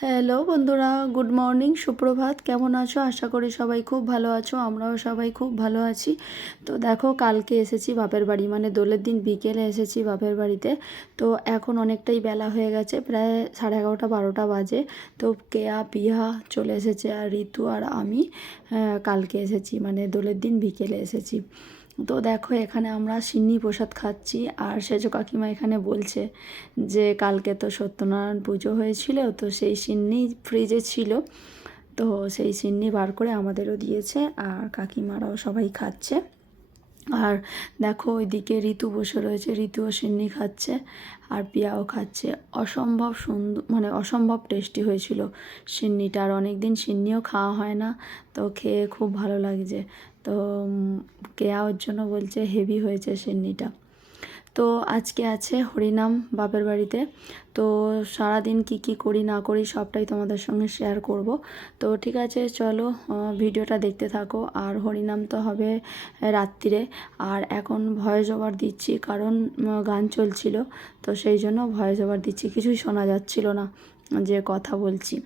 Hello বন্ধুরা, good morning, সুপ্রভাত। কেমন আছো? আশা করি সবাই খুব ভালো আছো। আমরাও সবাই খুব ভালো আছি। তো দেখো, কালকে এসেছি বাপের বাড়ি, মানে দোলের দিন বিকেলে এসেছি বাপের বাড়িতে। তো এখন অনেকটাই বেলা হয়ে গেছে, প্রায় 11:30 12টা বাজে। তো কেয়া পিহা চলে এসেছে, আর ঋতু আর আমি কালকে এসেছি, মানে দোলের দিন বিকেলে এসেছি। তো দেখো, এখানে আমরা সিন্নি প্রসাদ খাচ্ছি, আর সেজো কাকিমা এখানে বলছে যে কালকে তো সত্যনারায়ণ পুজো হয়েছিল, তো সেই সিন্নি ফ্রিজে ছিল, তো সেই সিন্নি বার করে আমাদেরও দিয়েছে, আর কাকিমারাও সবাই খাচ্ছে। আর দেখো, ওইদিকে ঋতু বসে রয়েছে, ঋতুও সিন্নি খাচ্ছে আর পিয়াও খাচ্ছে। অসম্ভব সুন্দর, মানে অসম্ভব টেস্টি হয়েছিল সিন্নিটা। আর অনেক দিন সিন্নিও খাওয়া হয় না, তো খেয়ে খুব ভালো লাগছে। তো কেয়া ওর জন্য বলছে হেভি হয়েছে সিন্নিটা। তো আজকে আছে হরিনাম বাপের বাড়িতে। তো সারাদিন কি কি করি না করি সবটাই তোমাদের সঙ্গে শেয়ার করব। তো ঠিক আছে, চলো ভিডিওটা দেখতে থাকো। আর হরিনাম তো হবে রাত্রিরে, আর এখন ভয়েস ওভার দিচ্ছি, কারণ গান চলছিল, তো সেই জন্য ভয়েস ওভার দিচ্ছি। কিছুই শোনা যাচ্ছিল না যে কথা বলছি।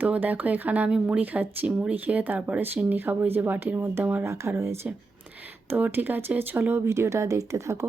তো দেখো, এখানে আমি মুড়ি খাচ্ছি, মুড়ি খেয়ে তারপরে সিন্নি খাবো, এই যে বাটির মধ্যে আমার রাখা রয়েছে। তো ঠিক আছে, চলো ভিডিওটা দেখতে থাকো।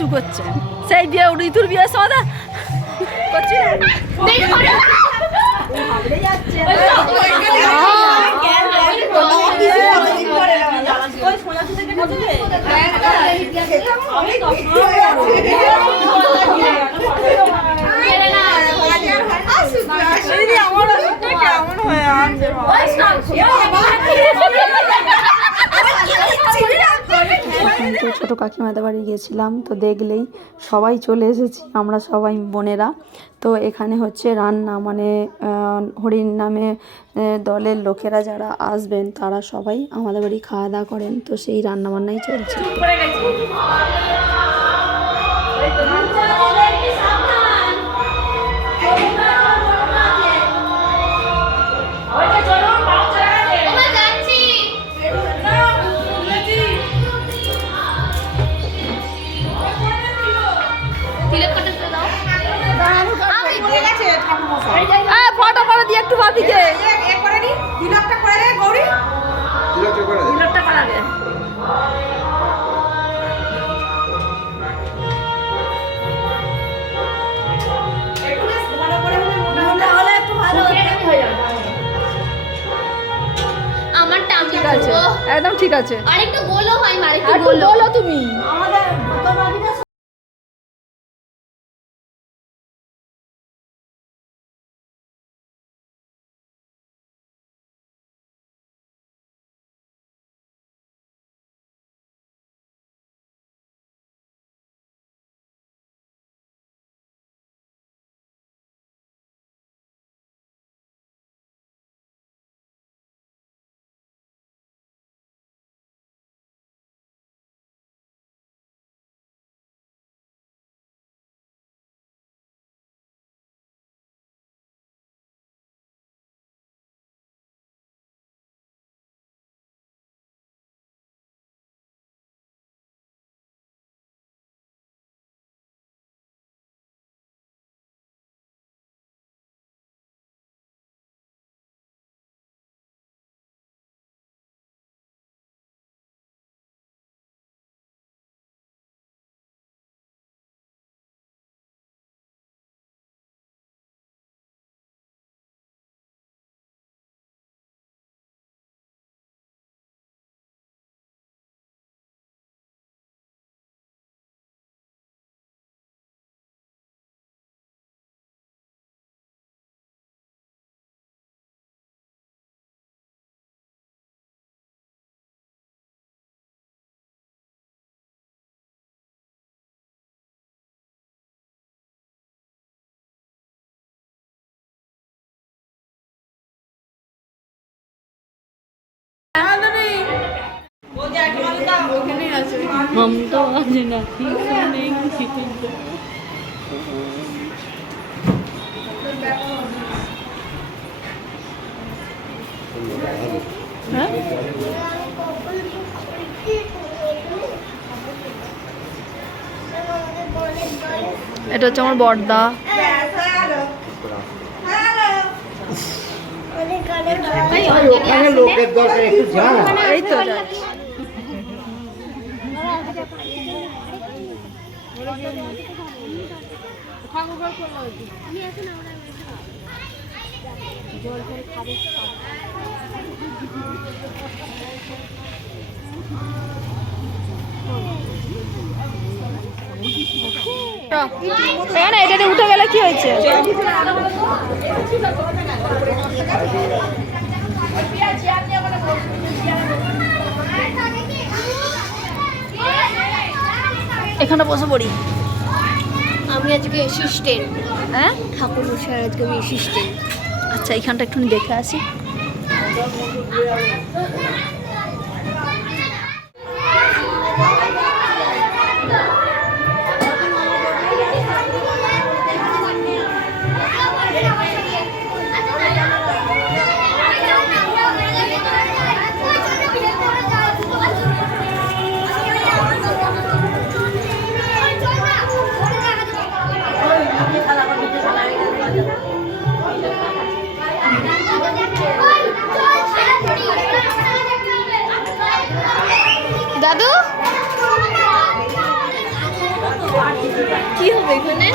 শুকোচ্ছে সেই বিয়ে, ঋতুর বিয়ের সময় করছি কেমন হয়ে আছে তো ছোটো কাকিমাদের বাড়ি গিয়েছিলাম, তো দেখলেই সবাই চলে এসেছি, আমরা সবাই বোনেরা। তো এখানে হচ্ছে রান্না, মানে হরিণ নামে দলের লোকেরা যারা আসবেন তারা সবাই আমাদের বাড়ি খাওয়া দাওয়া করেন, তো সেই রান্নাবান্নাই চলছে। ফটো করে দিয়ে একটু বাপিকে ঠিক আছে, একদম ঠিক আছে। আরেকটু বলো ভাই, আরেকটু বলো তুমি। আমাদের हम तो आज नहीं सुनेंगे। হ্যাঁ এটা হচ্ছে আমার বড়দা। লোকের দরকার একটু জানা এই তো যাচ্ছি। এখানে এটাতে উঠে গেলে কি হয়েছে? এখানে বসে পড়ি। আমি আজকে অ্যাসিস্ট্যান্ট। হ্যাঁ ঠাকুর মশাই আজকে আমি অ্যাসিস্ট্যান্ট। আচ্ছা এইখানটা একটু দেখে আসি। দাদু কি হবে এখানে?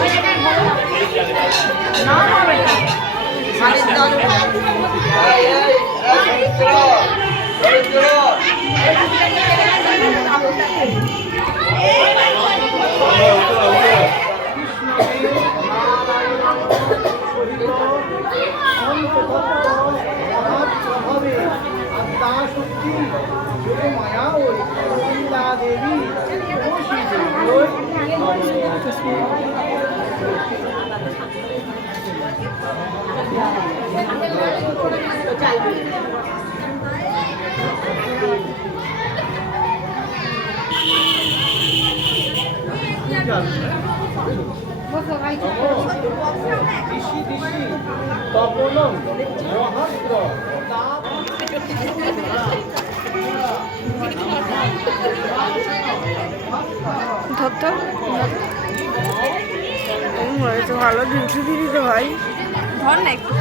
ধর ভালো ডিউটি দিতে ভাই ধর না একটু।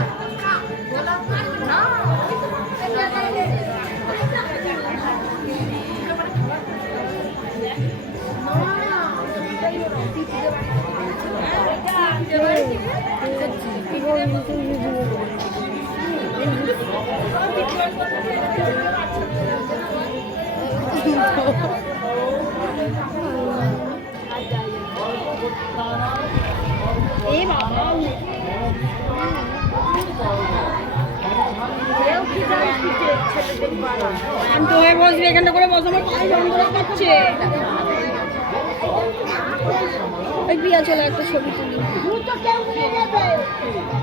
আমি তোমায় বলছি এখানটা করে বসো, আমার পায়ে যন্ত্রণা করছে। ওই বিয়া চলে একটা ছবি তুলি। কেউ নিয়ে যাবে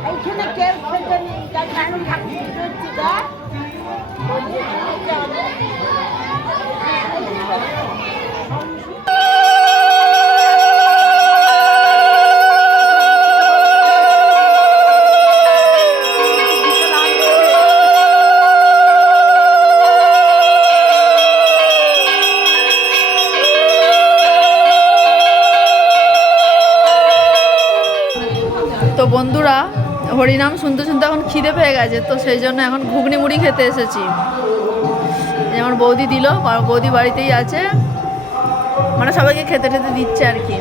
এইখানে কেউ খেতে নেই এখন ঠাকুর হচ্ছে গা তো বন্ধুরা হরিনাম শুনতে শুনতে এখন খিদে পেয়ে গেছে, তো সেই জন্য এখন ঘুগনি মুড়ি খেতে এসেছি। যেমন বৌদি দিল, বৌদি বাড়িতেই আছে, মানে সবাইকে খেতে টেতে দিচ্ছে আর কি।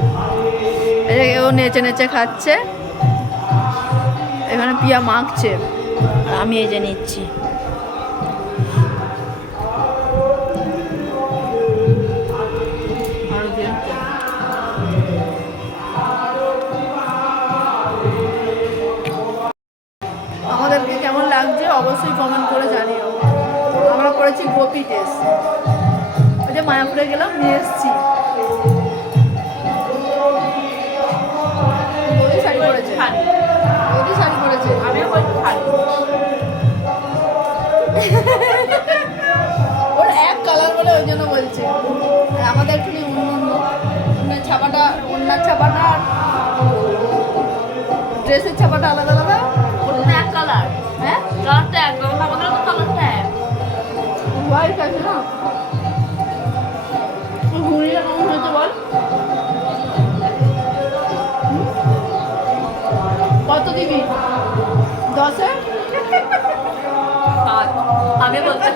ও নেচে নেচে খাচ্ছে, এখানে পিয়া মাখছে, আমি এই যে নিচ্ছি। আমাদেরকে কেমন লাগছে অবশ্যই কমেন্ট করে জানিও। আমরা করেছি গোপি টেস্ট, ওই যে মায়াপুরে গেলাম নিয়ে এসেছি। বৌদি শাড়ি পরেছে, বৌদি শাড়ি পরেছে, আমিও বলছি শাড়ি। ওর এক কালার বলে ওই জন্য বলছে, আমাদের একটু ছাপাটা আর ড্রেসের ছাপাটা আলাদা আলাদা? এক কালার, হ্যাঁ, কালারটা এক, আমাদের তো কালারটা এক। হোয়াইট আছে না? ঘুড়িটা কেমন হয়েছে বল? কত দিবি? 10-এ? আমি বলতে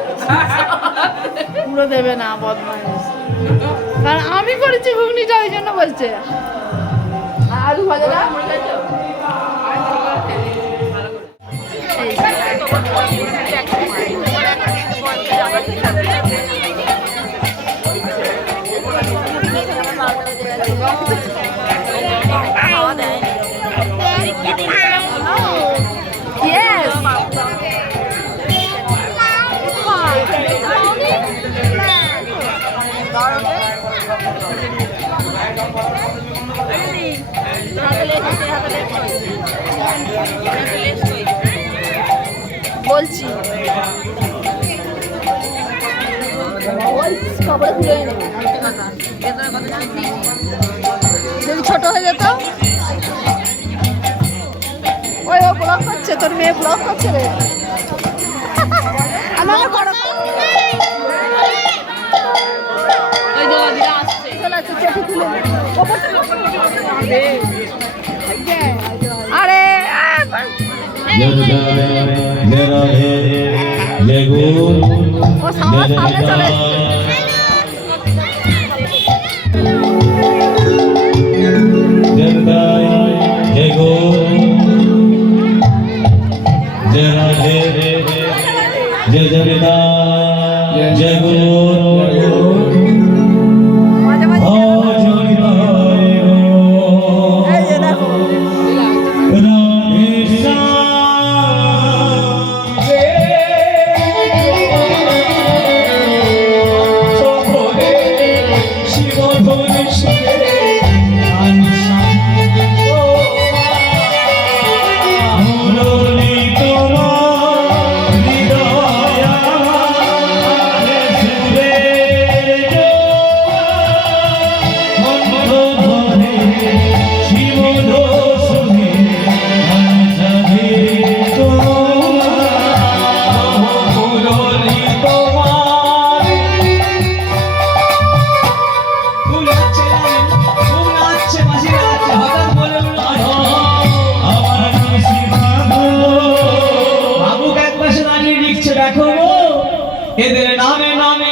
পুরো দেবে না, বদমাইশ। কারণ আমি করেছি ঘুগনিটা, ওই জন্য বলছে। আর আলু ভাজাটা Yes. বলছি খবরে খুলে যদি ছোট হয়ে যেত। ওই ও ব্লগ করছে, তোর মেয়ে ব্লগ করছে রে। আমার বড় ওই জল দিকে আসছে। আরে ও সামনে চলে जय गुरु মাঝে মাঝে এই যে দেখো এদের নামে নামে